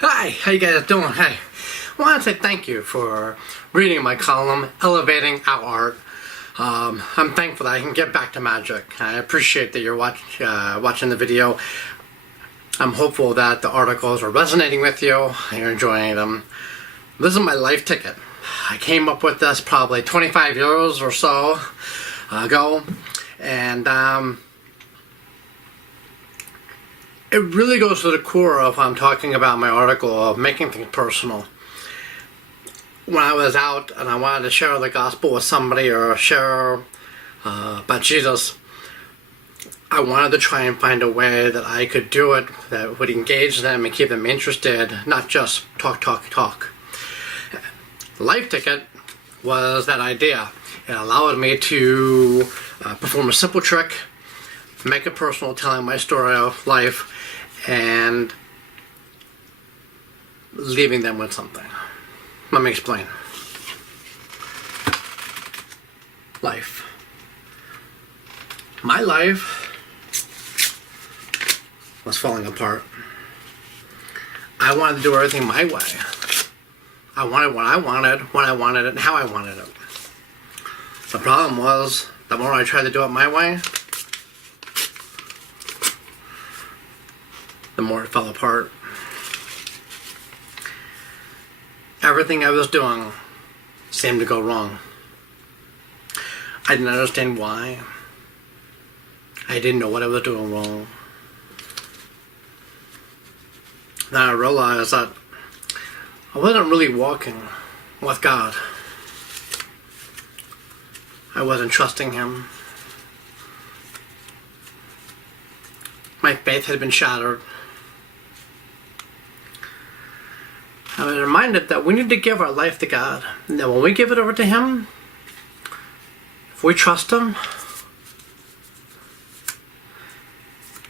Hi, how you guys doing? Hey, I want to say thank you for reading my column, Elevating Our Art. I'm thankful that I can get back to magic. I appreciate that you're watching the video. I'm hopeful that the articles are resonating with you and you're enjoying them. This is my life ticket. I came up with this probably 25 years or so ago, and it really goes to the core of what I'm talking about in my article of making things personal. When I was out and I wanted to share the gospel with somebody or share about Jesus, I wanted to try and find a way that I could do it that would engage them and keep them interested, not just talk. The life ticket was that idea. It allowed me to perform a simple trick, make it personal, telling my story of life, and leaving them with something. Let me explain. Life. My life was falling apart. I wanted to do everything my way. I wanted what I wanted, when I wanted it, and how I wanted it. The problem was, the more I tried to do it my way, the more it fell apart. Everything I was doing seemed to go wrong. I didn't understand why. I didn't know what I was doing wrong. Then I realized that I wasn't really walking with God. I wasn't trusting Him. My faith had been shattered. I was reminded that we need to give our life to God. And that when we give it over to Him, if we trust Him,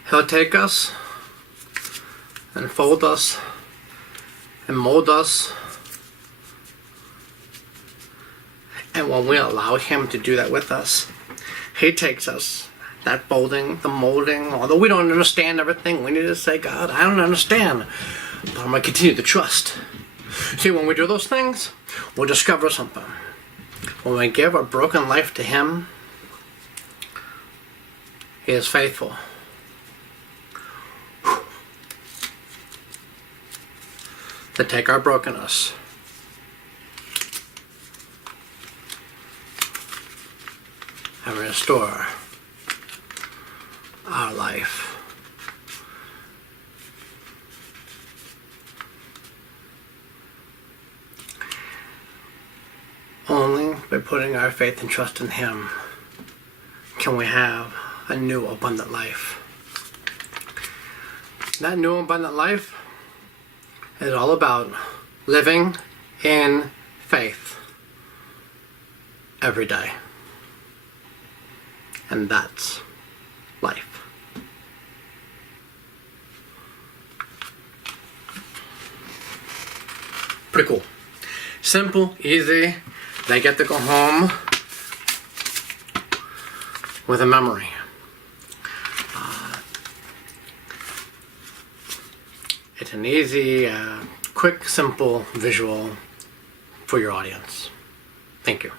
He'll take us and fold us and mold us. And when we allow Him to do that with us, He takes us. That folding, the molding, although we don't understand everything, we need to say, God, I don't understand, but I'm going to continue to trust. See, when we do those things, we'll discover something. When we give our broken life to Him, He is faithful. To take our brokenness and restore our life. Only by putting our faith and trust in Him can we have a new abundant life. That new abundant life is all about living in faith every day. And that's life. Pretty cool. Simple, easy. They get to go home with a memory. It's an easy, quick, simple visual for your audience. Thank you.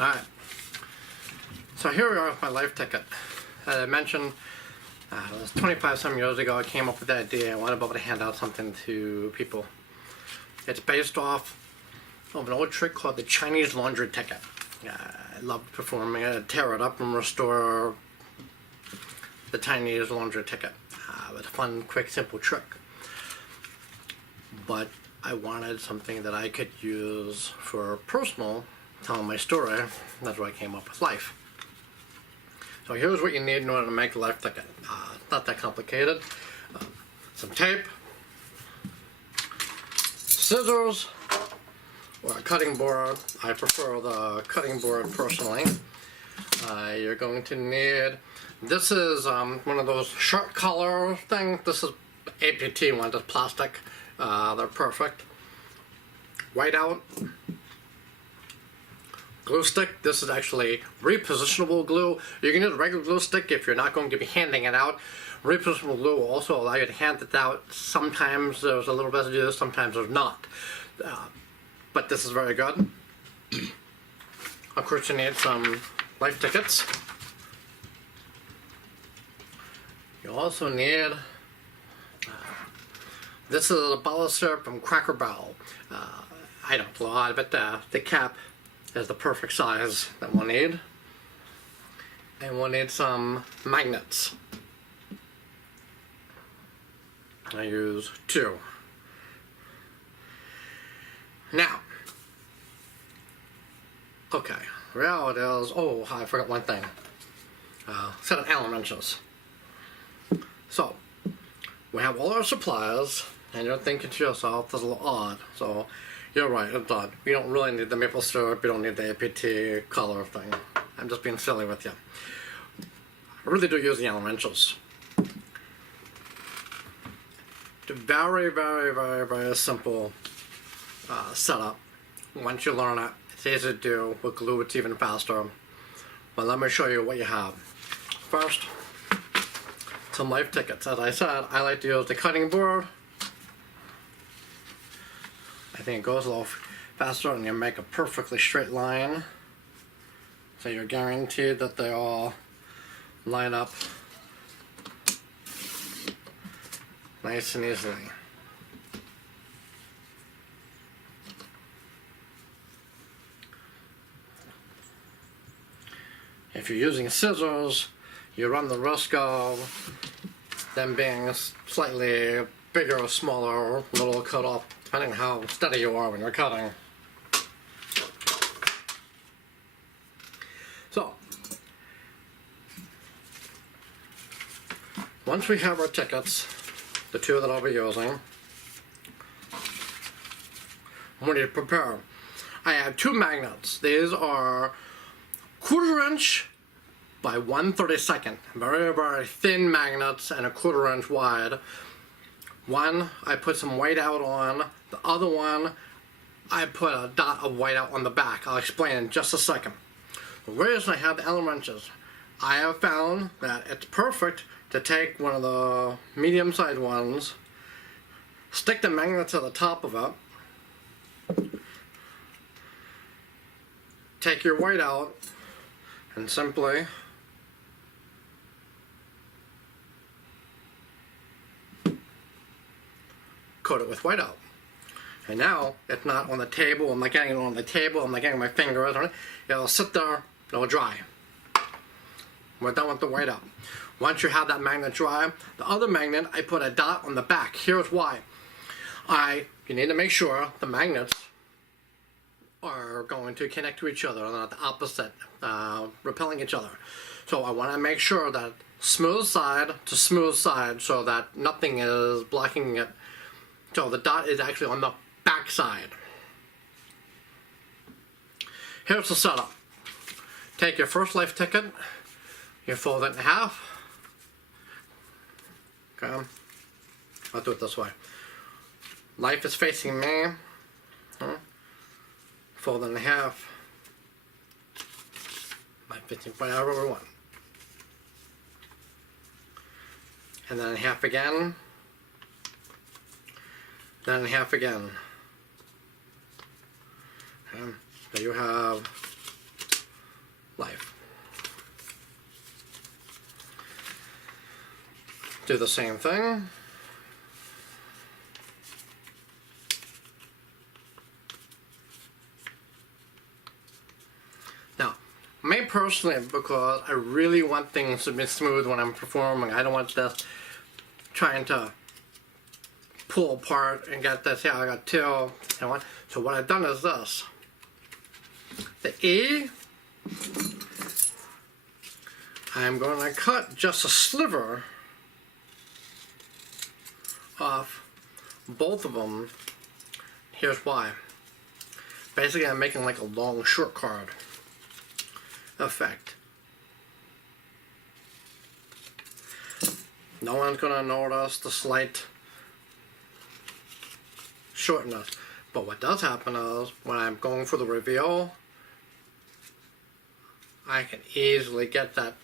Alright, so here we are with my life ticket. As I mentioned, it was 25 some years ago I came up with the idea. I wanted to be able to hand out something to people. It's based off of an old trick called the Chinese laundry ticket. I love performing it, tear it up and restore the Chinese laundry ticket. It was a fun, quick, simple trick. But I wanted something that I could use for personal, telling my story. That's where I came up with life. So here's what you need in order to make a life ticket. It's not that complicated. Some tape, scissors, or a cutting board. I prefer the cutting board personally. You're going to need This is one of those short color things. This is APT one, just plastic. They're perfect. Whiteout. Glue stick. This is actually repositionable glue. You can use a regular glue stick if you're not going to be handing it out. Repositionable glue will also allow you to hand it out. Sometimes there's a little residue, sometimes there's not. But this is very good. Of course, you need some life tickets. You also need, this is a bottle of syrup from Cracker Barrel. I don't know a lot, but the cap is the perfect size that we'll need. And we'll need some magnets. I use 2. Now, okay, reality is, oh, I forgot one thing. Set of Allen wrenches. So, we have all our supplies, and you're thinking to yourself, that's a little odd. So, you're right, it's odd. You don't really need the maple syrup, you don't need the APT color thing. I'm just being silly with you. I really do use the Allen wrenches. It's a very, very, very, very simple setup. Once you learn it, it's easy to do. With glue, it's even faster. But let me show you what you have. First, some life tickets. As I said, I like to use the cutting board. I think it goes a little faster and you make a perfectly straight line. So you're guaranteed that they all line up nice and easily. If you're using scissors, you run the risk of them being slightly bigger or smaller, a little cut off, depending how steady you are when you're cutting. So, once we have our tickets, the 2 that I'll be using, we need to prepare. I have 2 magnets. These are 1/4 inch by 1/32. Very, very thin magnets and a 1/4 inch wide. One, I put some whiteout on. The other one, I put a dot of whiteout on the back. I'll explain in just a second. The reason I have the Allen wrenches, I have found that it's perfect to take one of the medium-sized ones, stick the magnet to the top of it, take your whiteout, and simply coat it with whiteout. And now it's not on the table. I'm not getting it on the table. I'm not getting my fingers on it. It'll sit there. It'll dry. We're done with the whiteout. Once you have that magnet dry, the other magnet, I put a dot on the back. Here's why. You need to make sure the magnets are going to connect to each other, not the opposite, repelling each other. So I want to make sure that smooth side to smooth side so that nothing is blocking it. So the dot is actually on the back side. Here's the setup. Take your first life ticket, you fold it in half. Okay, I'll do it this way. Life is facing me. Fold it in half. Life facing whatever we want. And then in half again. Then in half again. Okay. So you have life. Do the same thing. Now, me personally, because I really want things to be smooth when I'm performing, I don't want this trying to pull apart and get this. Yeah, I got 2. So what I've done is this. The E, I'm going to cut just a sliver off both of them. Here's why. Basically, I'm making like a long short card effect. No one's gonna notice the slight shortness. But what does happen is, when I'm going for the reveal, I can easily get that.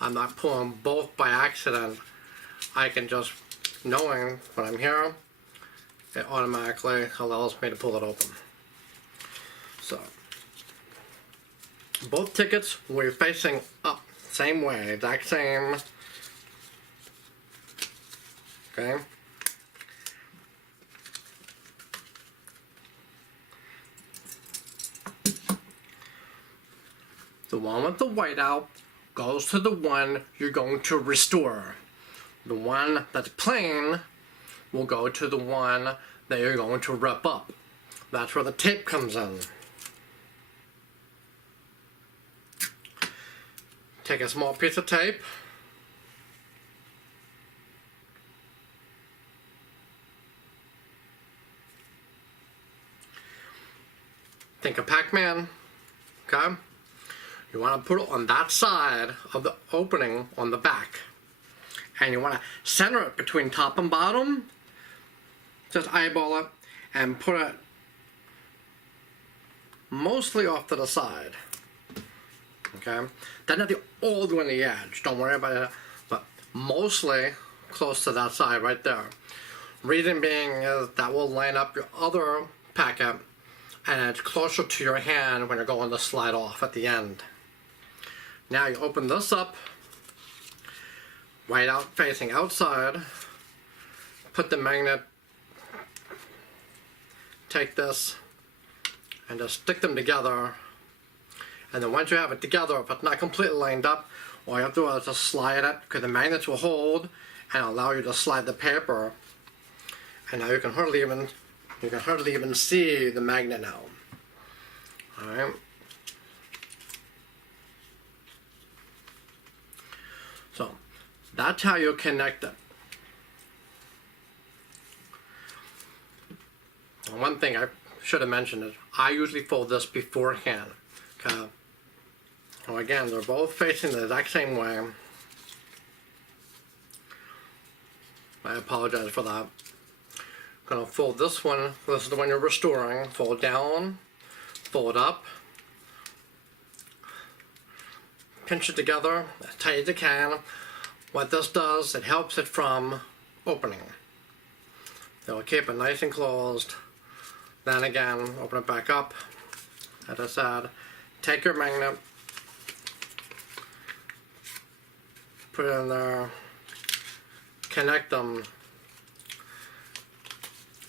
I'm not pulling both by accident. I can just, knowing when I'm here, it automatically allows me to pull it open. So, both tickets we're facing up, same way, exact same. Okay. The one with the whiteout goes to the one you're going to restore. The one that's plain will go to the one that you're going to rip up. That's where the tape comes in. Take a small piece of tape. Think of Pac-Man, okay? You want to put it on that side of the opening on the back. And you want to center it between top and bottom. Just eyeball it and put it mostly off to the side. Okay? Doesn't have to all go in the edge. Don't worry about it. But mostly close to that side right there. Reason being is that will line up your other packet and it's closer to your hand when you're going to slide off at the end. Now you open this up, right out facing outside, put the magnet, take this, and just stick them together. And then once you have it together, if it's not completely lined up, all you have to do is just slide it, because the magnets will hold and allow you to slide the paper. And now you can hardly even see the magnet now. All right. So that's how you connect it. And one thing I should have mentioned is I usually fold this beforehand. Okay. Well, again, they're both facing the exact same way. I apologize for that. I'm going to fold this one. This is the one you're restoring. Fold down, fold up, pinch it together as tight as you can. What this does, it helps it from opening. It'll keep it nice and closed. Then again, open it back up. As I said, take your magnet, put it in there, connect them,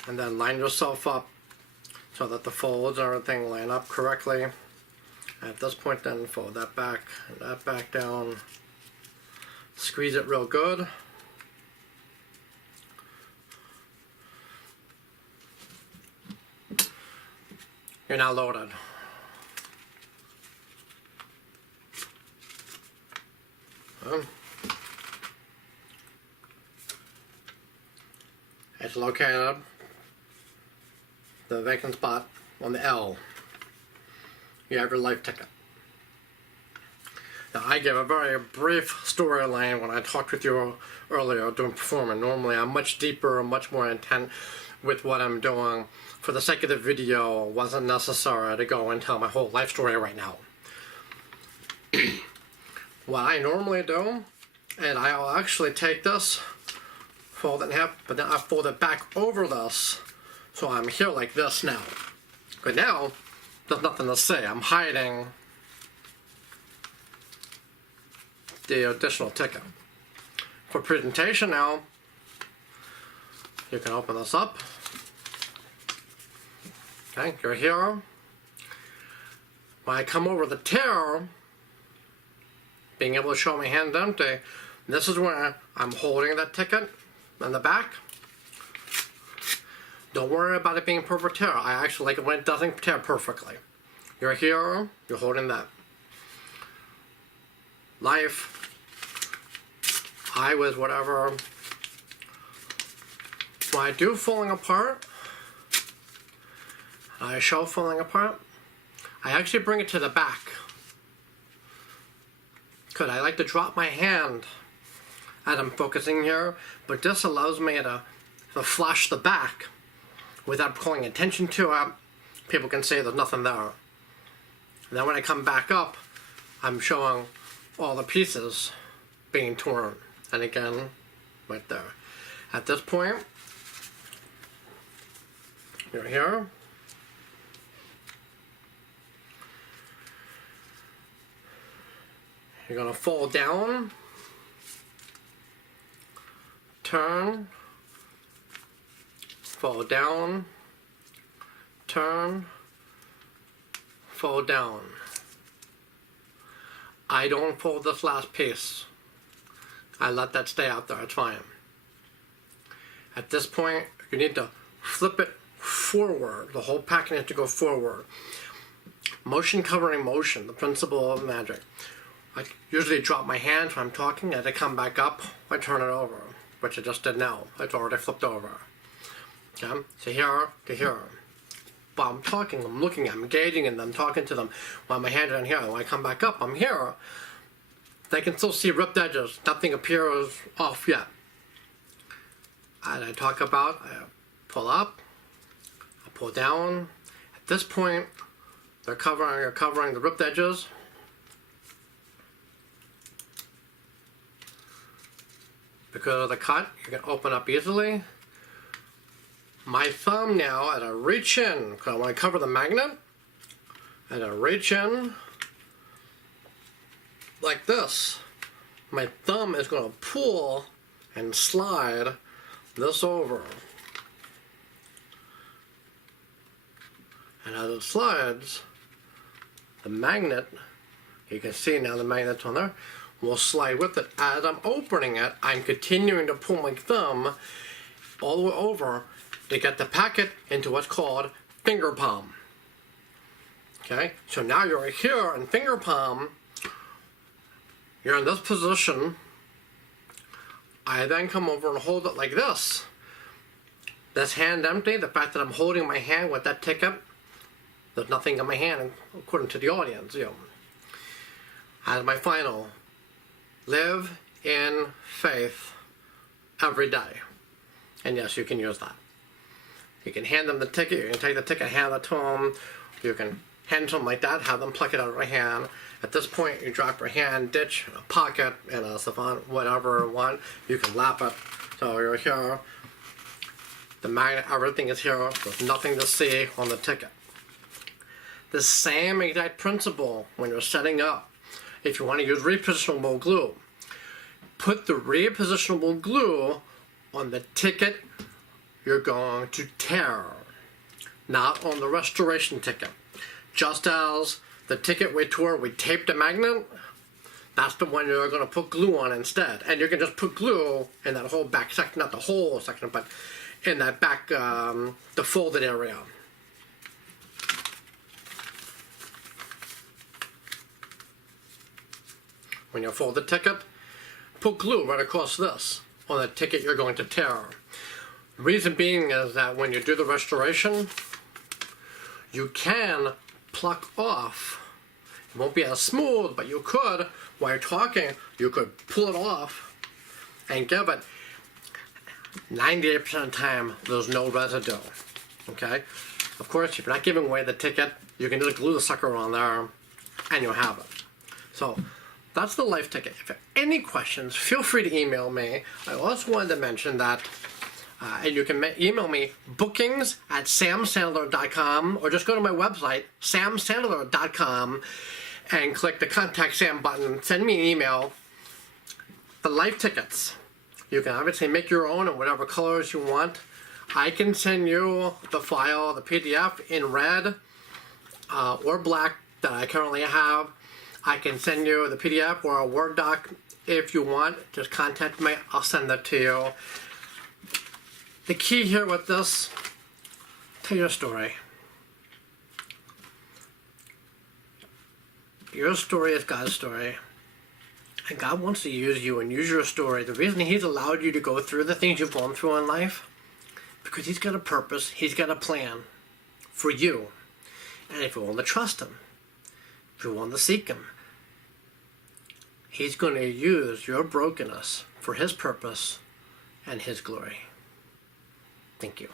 and then line yourself up so that the folds and everything line up correctly. At this point then, fold that back and that back down. Squeeze it real good. You're now loaded. It's located the vacant spot on the L. You have your life ticket. Now, I gave a very brief storyline when I talked with you earlier doing performing. Normally, I'm much deeper and much more intent with what I'm doing. For the sake of the video, it wasn't necessary to go and tell my whole life story right now. What I normally do, and I'll actually take this, fold it in half, but then I fold it back over this, so I'm here like this now. But now, there's nothing to say. I'm hiding the additional ticket. For presentation now, you can open this up. Okay, you're here. When I come over the tear, being able to show my hand empty, this is where I'm holding that ticket in the back. Don't worry about it being perfect tear. I actually like it when it doesn't tear perfectly. You're here, you're holding that. Life, I was whatever. When I do falling apart, I show falling apart, I actually bring it to the back. Because I like to drop my hand as I'm focusing here, but this allows me to flash the back without calling attention to it. People can say there's nothing there. And then when I come back up, I'm showing all the pieces being torn. And again, right there. At this point, you're here. You're going to fold down, turn, fold down, turn, fold down. I don't fold this last piece. I let that stay out there, it's fine. At this point, you need to flip it forward. The whole pack needs to go forward. Motion covering motion, the principle of magic. I usually drop my hand when I'm talking. As I come back up, I turn it over, which I just did now. It's already flipped over. Okay? So here to here. While I'm talking, I'm looking, I'm engaging in them, talking to them. While my hand is on here, when I come back up, I'm here. They can still see ripped edges. Nothing appears off yet. As I talk about, I pull up, I pull down. At this point, they're covering the ripped edges. Because of the cut, you can open up easily. My thumb now, as I reach in, because I want to cover the magnet, as I reach in, like this, my thumb is going to pull and slide this over. And as it slides, the magnet, you can see now the magnet's on there, will slide with it. As I'm opening it, I'm continuing to pull my thumb all the way over to get the packet into what's called finger palm. Okay, so now you're here in finger palm, you're in this position. I then come over and hold it like this. This hand empty, the fact that I'm holding my hand with that ticket, there's nothing in my hand according to the audience. As my final, live in faith every day. And yes, you can use that. You can hand them the ticket, you can take the ticket, hand it to them, you can hand it to them like that, have them pluck it out of their hand. At this point, you drop your hand, ditch, in a pocket, in a savant, whatever you want. You can lap it. So you're here. The magnet, everything is here. There's nothing to see on the ticket. The same exact principle when you're setting up. If you want to use repositionable glue, put the repositionable glue on the ticket you're going to tear, not on the restoration ticket. Just as the ticket we tore, we taped the magnet, that's the one you're going to put glue on instead. And you can just put glue in that whole back section, not the whole section, but in that back, the folded area. When you fold the ticket, put glue right across this on the ticket you're going to tear. The reason being is that when you do the restoration, you can pluck off. It won't be as smooth, but you could, while you're talking, you could pull it off and give it 98% of the time, there's no residue. Okay? Of course, if you're not giving away the ticket, you can just glue the sucker on there and you'll have it. So, that's the life ticket. If you have any questions, feel free to email me. I also wanted to mention that, and you can email me bookings@samsandler.com, or just go to my website, samsandler.com, and click the Contact Sam button. Send me an email. The life tickets, you can obviously make your own in whatever colors you want. I can send you the file, the PDF, in red or black that I currently have. I can send you the PDF or a Word doc if you want. Just contact me. I'll send that to you. The key here with this, tell your story. Your story is God's story. And God wants to use you and use your story. The reason He's allowed you to go through the things you've gone through in life, because He's got a purpose, He's got a plan for you. And if you want to trust Him, if you want to seek Him, He's going to use your brokenness for His purpose and His glory. Thank you.